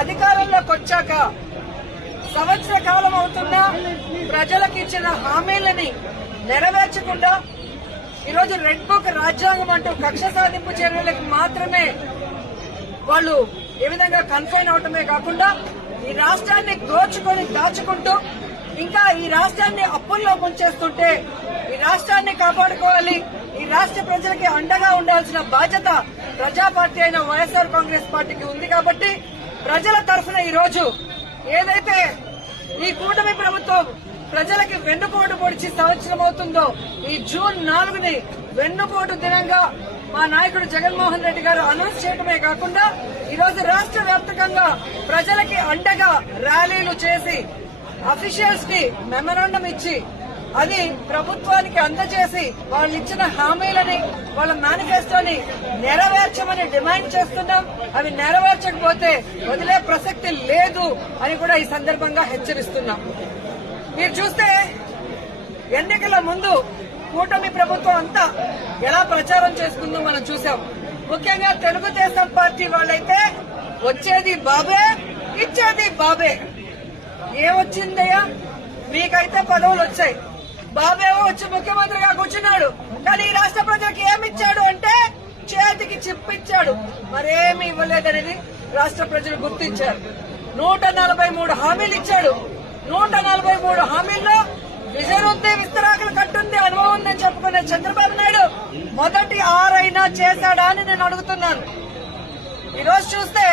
అధికారంలోకి వచ్చాక సంవత్సర కాలం అవుతున్నా ప్రజలకు ఇచ్చిన హామీలని నెరవేర్చకుండా ఈరోజు రెడ్ బుక్ రాజ్యాంగం అంటూ కక్ష సాధింపు చర్యలకు మాత్రమే వాళ్ళు ఏ విధంగా కన్ఫైన్ అవటమే కాకుండా ఈ రాష్ట్రాన్ని దాచుకుంటూ ఇంకా ఈ రాష్ట్రాన్ని అప్పుల్లో ముంచేస్తుంటే ఈ రాష్ట్రాన్ని కాపాడుకోవాలి, ఈ రాష్ట్ర ప్రజలకి అండగా ఉండాల్సిన బాధ్యత ప్రజా పార్టీ అయిన వైఎస్ఆర్ కాంగ్రెస్ పార్టీకి ఉంది. కాబట్టి ప్రజల తరఫున ఈ రోజు ఏదైతే ఈ కూటమి ప్రభుత్వం ప్రజలకి వెన్నుపోటు పొడిచి సంవత్సరం అవుతుందో ఈ జూన్ 4ని వెన్నుపోటు దినంగా మా నాయకుడు జగన్మోహన్ రెడ్డి గారు అనౌన్స్ చేయడమే కాకుండా ఈ రోజు రాష్ట్ర వ్యాప్తంగా ప్రజలకి అండగా ర్యాలీలు చేసి అఫీషియల్స్ కి మెమరాండం ఇచ్చి అది ప్రభుత్వానికి అందజేసి వాళ్ళు ఇచ్చిన హామీలని వాళ్ళ మేనిఫెస్టోని నెరవేర్చమని డిమాండ్ చేస్తున్నాం. అవి నెరవేర్చకపోతే వదిలే ప్రసక్తి లేదు అని కూడా ఈ సందర్భంగా హెచ్చరిస్తున్నాం. మీరు చూస్తే ఎన్నికల ముందు కూటమి ప్రభుత్వం అంతా ఎలా ప్రచారం చేసుకుందో మనం చూసాం. ముఖ్యంగా తెలుగుదేశం పార్టీ వాళ్ళైతే వచ్చేది బాబే ఇచ్చేది బాబే. ఏమొచ్చిందయ్యా, మీకైతే పదవులు వచ్చాయి, బాబేవో వచ్చి ముఖ్యమంత్రిగా కూర్చున్నాడు, కానీ ఈ రాష్ట్ర ప్రజలకు ఏమిచ్చాడు అంటే చేతికి చిప్పిచ్చాడు, మరేమి ఇవ్వలేదనేది రాష్ట్ర ప్రజలు గుర్తించారు. 143 హామీలు ఇచ్చాడు. 143 హామీల్లో విజయరుద్ది విస్తరాకులు కట్టుంది అనుభవం ఉందని చెప్పుకునే చంద్రబాబు నాయుడు మొదటి 6 అయినా చేశాడా అని నేను అడుగుతున్నాను. ఈరోజు చూస్తే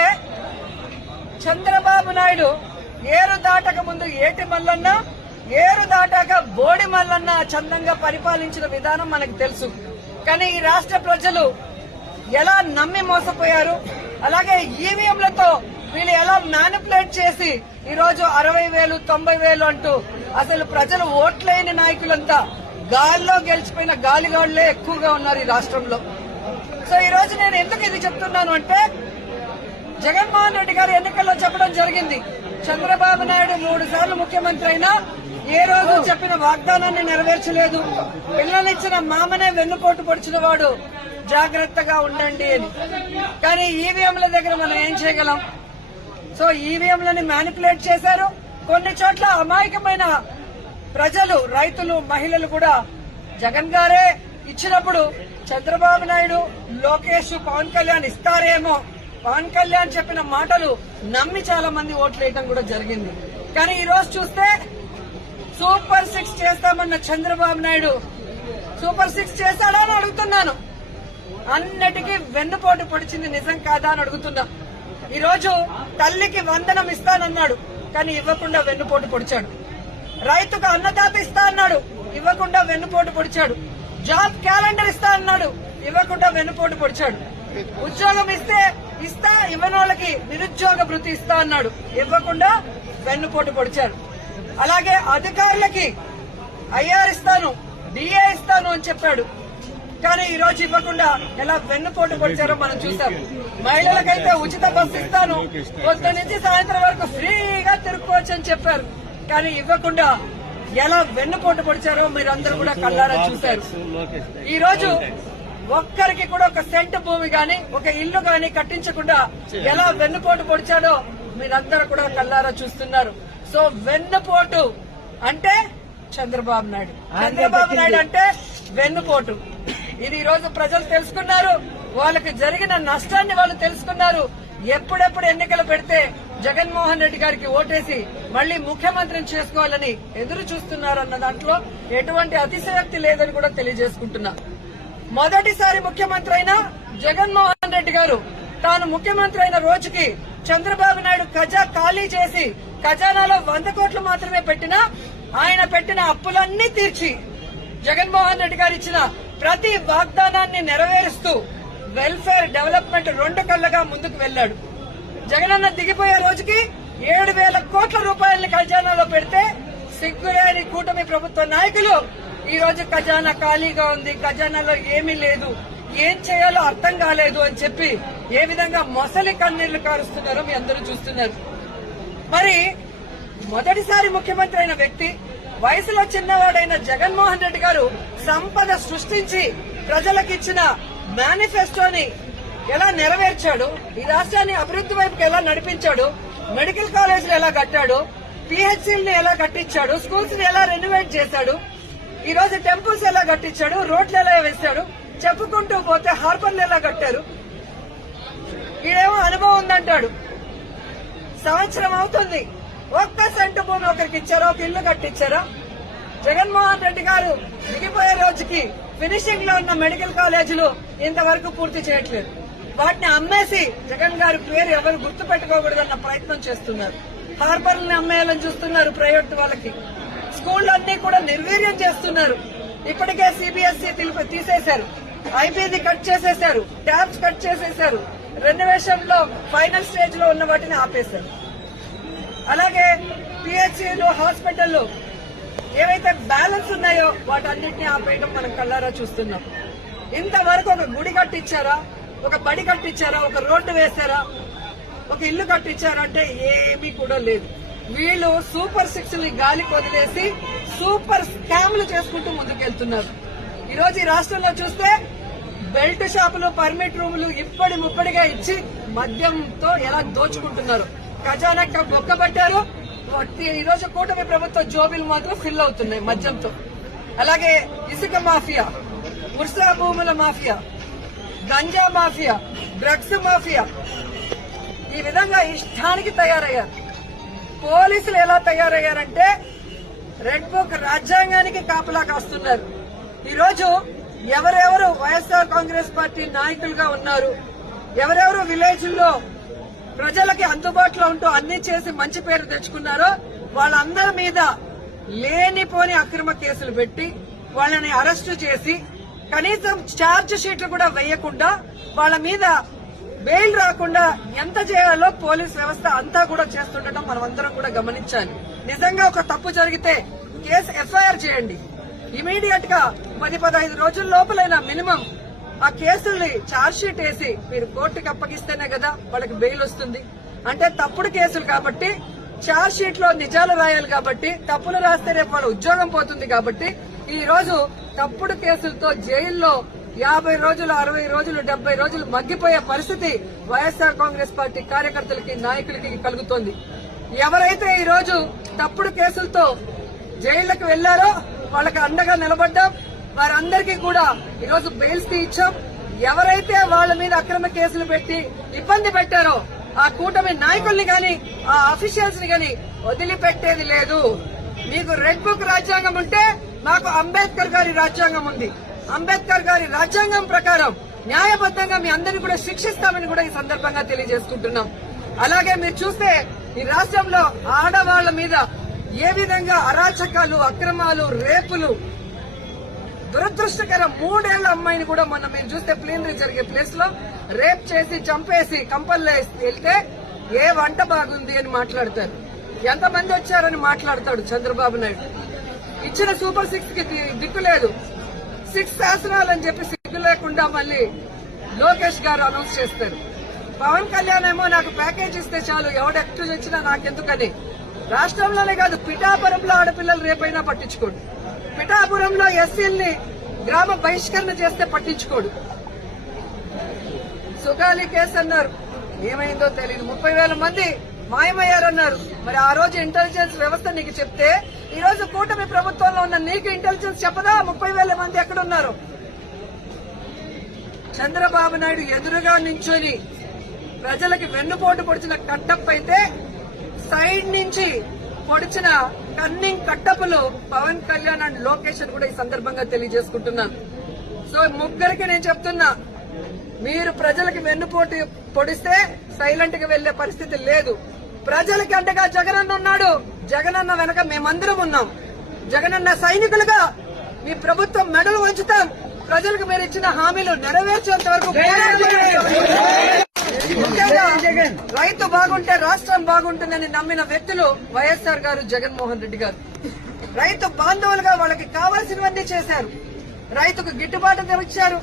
చంద్రబాబు నాయుడు ఏరు దాటక ముందు ఏటి మల్లన్న, ఏరు దాటాక బోడి మల్లన్న చందంగా పరిపాలించిన విధానం మనకు తెలుసు. కానీ ఈ రాష్ట్ర ప్రజలు ఎలా నమ్మి మోసపోయారు, అలాగే ఈవీఎంలతో వీళ్ళు ఎలా మ్యానిపులేట్ చేసి ఈ రోజు 60,000 90,000 అంటూ అసలు ప్రజలు ఓట్లేని నాయకులంతా గాల్లో గెలిచిపోయిన గాలిగాళ్లే ఎక్కువగా ఉన్నారు ఈ రాష్ట్రంలో. సో ఈ రోజు నేను ఎందుకు ఇది చెప్తున్నాను అంటే జగన్మోహన్ రెడ్డి గారు ఎన్నికల్లో చెప్పడం జరిగింది, చంద్రబాబు నాయుడు 3 సార్లు ముఖ్యమంత్రి అయినా ఏ రోజు చెప్పిన వాగ్దానాన్ని నెరవేర్చలేదు, పిల్లలిచ్చిన మామనే వెన్నుపోటు పొడిచిన వాడు, జాగ్రత్తగా ఉండండి అని. కానీ ఈవీఎంల దగ్గర మనం ఏం చేయగలం? సో ఈవీఎంలని మ్యానిపులేట్ చేశారు. కొన్ని చోట్ల అమాయకమైన ప్రజలు, రైతులు, మహిళలు కూడా జగన్ గారే ఇచ్చినప్పుడు చంద్రబాబు నాయుడు, లోకేష్, పవన్ కళ్యాణ్ ఇస్తారేమో, పవన్ కళ్యాణ్ చెప్పిన మాటలు నమ్మి చాలా మంది ఓట్లు వేయడం కూడా జరిగింది. కానీ ఈ రోజు చూస్తే సూపర్ 6 చేస్తామన్న చంద్రబాబు నాయుడు సూపర్ 6 చేశాడా అని అడుగుతున్నాను. అన్నిటికీ వెన్నుపోటు పొడిచింది నిజం కాదా అని అడుగుతున్నా. ఈ రోజు తల్లికి వందనం ఇస్తానన్నాడు, కానీ ఇవ్వకుండా వెన్నుపోటు పొడిచాడు. రైతుకు అన్నదాత ఇస్తా అన్నాడు, ఇవ్వకుండా వెన్నుపోటు పొడిచాడు. జాబ్ క్యాలెండర్ ఇస్తా అన్నాడు, ఇవ్వకుండా వెన్నుపోటు పొడిచాడు. ఉద్యోగం ఇస్తా ఇవ్వని వాళ్ళకి నిరుద్యోగ భృతి ఇస్తా అన్నాడు, ఇవ్వకుండా వెన్నుపోటు పొడిచాడు. అలాగే అధికారులకి ఐఆర్ ఇస్తాను, డిఏ ఇస్తాను అని చెప్పాడు, కానీ ఈ రోజు ఇవ్వకుండా ఎలా వెన్నుపోటు పొడిచారో మనం చూసాం. మహిళలకైతే ఉచిత బస్సు ఇస్తాను, పొద్దు నుంచి సాయంత్రం వరకు ఫ్రీగా తిరుక్కోవచ్చు అని చెప్పారు, కానీ ఇవ్వకుండా ఎలా వెన్నుపోటు పొడిచారో మీరందరూ కూడా కళ్ళారా చూశారు. ఈ రోజు ఒక్కరికి కూడా ఒక సెంట్ భూమి గాని, ఒక ఇల్లు గాని కట్టించకుండా ఎలా వెన్నుపోటు పొడిచాడో మీరందరూ కూడా కళ్ళారా చూస్తున్నారు. సో వెన్నుపోటు అంటే చంద్రబాబు నాయుడు, చంద్రబాబు నాయుడు అంటే వెన్నుపోటు. ఇది ఈ రోజు ప్రజలు తెలుసుకున్నారు, వాళ్ళకి జరిగిన నష్టాన్ని వాళ్ళు తెలుసుకున్నారు. ఎప్పుడెప్పుడు ఎన్నికలు పెడితే జగన్మోహన్ రెడ్డి గారికి ఓటేసి మళ్లీ ముఖ్యమంత్రిని చేసుకోవాలని ఎదురు చూస్తున్నారు అన్న దాంట్లో ఎటువంటి అతిశయోక్తి లేదని కూడా తెలియజేసుకుంటున్నా. మొదటిసారి ముఖ్యమంత్రి అయిన జగన్మోహన్ రెడ్డి గారు తాను ముఖ్యమంత్రి అయిన రోజుకి చంద్రబాబు నాయుడు ఖజా ఖాళీ చేసి ఖజానాలో 100 కోట్లు మాత్రమే పెట్టినా ఆయన పెట్టిన అప్పులన్నీ తీర్చి జగన్మోహన్ రెడ్డి గారు ఇచ్చిన ప్రతి వాగ్దానాన్ని నెరవేరుస్తూ వెల్ఫేర్ డెవలప్మెంట్ 2 కళ్లగా ముందుకు వెళ్లాడు. జగనన్న దిగిపోయే రోజుకి 7,000 కోట్ల రూపాయలని ఖజానాలో పెడితే సిగ్గులేని కూటమి ప్రభుత్వ నాయకులు ఈ రోజు ఖజానా ఖాళీగా ఉంది, ఖజానాలో ఏమీ లేదు, ఏం చేయాలో అర్థం కాలేదు అని చెప్పి ఏ విధంగా మొసలి కన్నీళ్లు కారుస్తున్నారో మీ అందరూ చూస్తున్నారు. మరి మొదటిసారి ముఖ్యమంత్రి అయిన వ్యక్తి, వయసులో చిన్నవాడైన జగన్మోహన్ రెడ్డి గారు సంపద సృష్టించి ప్రజలకిచ్చిన మేనిఫెస్టోని ఎలా నెరవేర్చాడు, ఈ రాష్ట్రాన్ని అభివృద్ధి వైపుకి ఎలా నడిపించాడు, మెడికల్ కాలేజీలు ఎలా కట్టాడు, పిహెచ్సిల్ని ఎలా కట్టించాడు, స్కూల్స్ ని ఎలా రెనోవేట్ చేశాడు, ఈ రోజు టెంపుల్స్ ఎలా కట్టించాడు, రోడ్లు ఎలా వేశాడు, చెప్పుకుంటూ పోతే హార్బర్లు ఎలా కట్టారు. ఈడేమో అనుభవం ఉందంటాడు. సంవత్సరం అవుతుంది, ఒక్క సెంటు భూమి ఒకరికి ఇచ్చారా, ఒక ఇల్లు కట్టించారా? జగన్మోహన్ రెడ్డి గారు దిగిపోయే రోజుకి ఫినిషింగ్ లో ఉన్న మెడికల్ కాలేజీలు ఇంతవరకు పూర్తి చేయట్లేదు. వాటిని అమ్మేసి జగన్ గారి పేరు ఎవరు గుర్తు పెట్టుకోకూడదన్న ప్రయత్నం చేస్తున్నారు. హార్బర్లను అమ్మేయాలని చూస్తున్నారు ప్రైవేట్ వాళ్ళకి. స్కూళ్లన్నీ కూడా నిర్వీర్యం చేస్తున్నారు. ఇప్పటికే సిబిఎస్ఈ తీసేశారు, ఐపీది కట్ చేసేశారు, ట్యాబ్స్ కట్ చేసేశారు, రెనోవేషన్ లో ఫైనల్ స్టేజ్ లో ఉన్న వాటిని ఆపేశారు. అలాగే పిహెచ్సిలు, హాస్పిటళ్లు ఏవైతే బ్యాలెన్స్ ఉన్నాయో వాటన్నిటిని ఆపేయడం మనం కళ్ళారా చూస్తున్నాం. ఇంతవరకు ఒక గుడి కట్టించారా, ఒక బడి కట్టించారా, ఒక రోడ్డు వేశారా, ఒక ఇల్లు కట్టించారా అంటే ఏమీ కూడా లేదు. వీళ్ళు సూపర్ సిక్స్ ని గాలికి వదిలేసి సూపర్ స్కామ్లు చేసుకుంటూ ముందుకెళ్తున్నారు. ఈ రోజు ఈ రాష్ట్రంలో చూస్తే బెల్ట్ షాపులు, పర్మిట్ రూములు ఇప్పటి ముప్పటిగా ఇచ్చి మద్యంతో ఎలా దోచుకుంటున్నారు. ఖజానా బొక్కబట్టారు. ఈ రోజు కూటమి ప్రభుత్వ జోబీలు మాత్రం ఫిల్ అవుతున్నాయి మద్యంతో. అలాగే ఇసుక మాఫియా, ఉర్సా భూముల mafia, ganja mafia, drugs mafia, ఈ విధంగా ఇష్టానికి తయారయ్యారు. పోలీసులు ఎలా తయారయ్యారంటే రెడ్ బుక్ రాజ్యాంగానికి కాపలా కాస్తున్నారు. ఈ రోజు ఎవరెవరు వైఎస్ఆర్ కాంగ్రెస్ పార్టీ నాయకులుగా ఉన్నారు, ఎవరెవరు విలేజ్ల్లో ప్రజలకి అందుబాటులో ఉంటూ అన్ని చేసి మంచి పేరు తెచ్చుకున్నారో వాళ్ళందరి మీద లేనిపోని అక్రమ కేసులు పెట్టి వాళ్ళని అరెస్టు చేసి కనీసం ఛార్జ్ షీట్లు కూడా వేయకుండా వాళ్ళ మీద బెయిల్ రాకుండా ఎంత చేయాలో పోలీస్ వ్యవస్థ అంతా కూడా చేస్తుండటం మనమందరం కూడా గమనించాలి. నిజంగా ఒక తప్పు జరిగితే కేసు ఎఫ్ఐఆర్ చేయండి. ఇమీడియట్ గా 10-15 రోజుల లోపలైనా మినిమం ఆ కేసుల్ని ఛార్జ్ షీట్ వేసి మీరు కోర్టుకి అప్పగిస్తేనే కదా వాళ్ళకి బెయిల్ వస్తుంది. అంటే తప్పుడు కేసులు కాబట్టి ఛార్జ్ షీట్ లో నిజాలు రాయాలి కాబట్టి, తప్పులు రాస్తే రేపు వాళ్ళ ఉద్యోగం పోతుంది కాబట్టి ఈ రోజు తప్పుడు కేసులతో జైల్లో 50 రోజులు, 60 రోజులు, 70 రోజులు మగ్గిపోయే పరిస్థితి వైఎస్ఆర్ కాంగ్రెస్ పార్టీ కార్యకర్తలకి, నాయకులకి కలుగుతోంది. ఎవరైతే ఈ రోజు తప్పుడు కేసులతో జైళ్లకు వెళ్లారో వాళ్ళకి అండగా నిలబడ్డాం. వారందరికీ కూడా ఈరోజు బెయిల్స్ ఇచ్చాం. ఎవరైతే వాళ్ళ మీద అక్రమ కేసులు పెట్టి ఇబ్బంది పెట్టారో ఆ కూటమి నాయకుల్ని గాని, ఆ అఫీషియల్స్ ని గాని వదిలిపెట్టేది లేదు. మీకు రెడ్ బుక్ రాజ్యాంగం ఉంటే మాకు అంబేద్కర్ గారి రాజ్యాంగం ఉంది. అంబేద్కర్ గారి రాజ్యాంగం ప్రకారం న్యాయబద్దంగా మీ అందరినీ కూడా శిక్షిస్తామని కూడా ఈ సందర్భంగా తెలియజేసుకుంటున్నాం. అలాగే మీరు చూస్తే ఈ రాష్ట్రంలో ఆడవాళ్ల మీద ఏ విధంగా అరాచకాలు, అక్రమాలు, రేపులు, దురదృష్టకరం 3 ఏళ్ల అమ్మాయిని కూడా మొన్న మీరు చూస్తే ప్లీనరీ జరిగే ప్లేస్ లో రేప్ చేసి చంపేసి కంపల్లో వెళ్తే ఏ వంట బాగుంది అని మాట్లాడతారు, ఎంతమంది వచ్చారని మాట్లాడతాడు చంద్రబాబు నాయుడు. ఇచ్చిన సూపర్ 6 కి దిక్కు లేదు. 6 శాసనాలు అని చెప్పి సిగ్గు లేకుండా మళ్ళీ లోకేష్ గారు అనౌన్స్ చేస్తారు. పవన్ కళ్యాణ్ ఏమో నాకు ప్యాకేజ్ ఇస్తే చాలు, ఎవడెక్టు వచ్చినా నాకెందుకని. రాష్ట్రంలోనే కాదు పిఠాపురంలో ఆడపిల్లలు రేపైనా పట్టించుకోడు. పిఠాపురంలో ఎస్సీల్ని గ్రామ బహిష్కరణ చేస్తే పట్టించుకోడు. సుగాలి కేసు అన్నారు, ఏమైందో తెలియదు. 30,000 మంది మాయమయ్యారన్నారు. మరి ఆ రోజు ఇంటెలిజెన్స్ వ్యవస్థ నీకు చెప్తే ఈ రోజు కూటమి ప్రభుత్వంలో ఉన్న నీకు ఇంటెలిజెన్స్ చెప్పదా 30,000 మంది ఎక్కడున్నారు? చంద్రబాబు నాయుడు ఎదురుగా నించొని ప్రజలకి వెన్నుపోటు పొడిచిన కట్టప్ అయితే సైడ్ నుంచి పొడిచిన కన్నింగ్ కట్టపులు పవన్ కళ్యాణ్ అండ్ లోకేష్ అని కూడా ఈ సందర్భంగా తెలియజేసుకుంటున్నాను. సో ముగ్గురికి నేను చెప్తున్నా, మీరు ప్రజలకి వెన్నుపోటు పొడిస్తే సైలెంట్ గా వెళ్లే పరిస్థితి లేదు. ప్రజలకి అండగా జగనన్న ఉన్నాడు. జగనన్న వెనక మేమందరం ఉన్నాం. జగనన్న సైనికులుగా మీ ప్రభుత్వం మెడలు వంచుతాం. ప్రజలకు మీరు ఇచ్చిన హామీలు నెరవేర్చేంత వరకు రైతు బాగుంటే రాష్ట్రం బాగుంటుందని నమ్మిన వ్యక్తులు వైఎస్ఆర్ గారు, జగన్మోహన్ రెడ్డి గారు. రైతు బాంధవులుగా వాళ్ళకి కావాల్సినవన్నీ చేశారు. రైతుకు గిట్టుబాటు ధర ఇచ్చారు.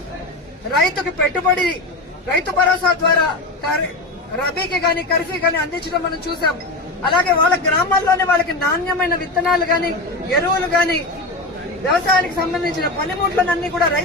రైతుకు పెట్టుబడి రైతు భరోసా ద్వారా రబీకి గాని, ఖరీఫ్ గాని అందించడం మనం చూసాం. అలాగే వాళ్ళ గ్రామాల్లోనే వాళ్ళకి నాణ్యమైన విత్తనాలు గాని, ఎరువులు గాని, వ్యవసాయానికి సంబంధించిన పనిముట్లనన్నీ కూడా రైతు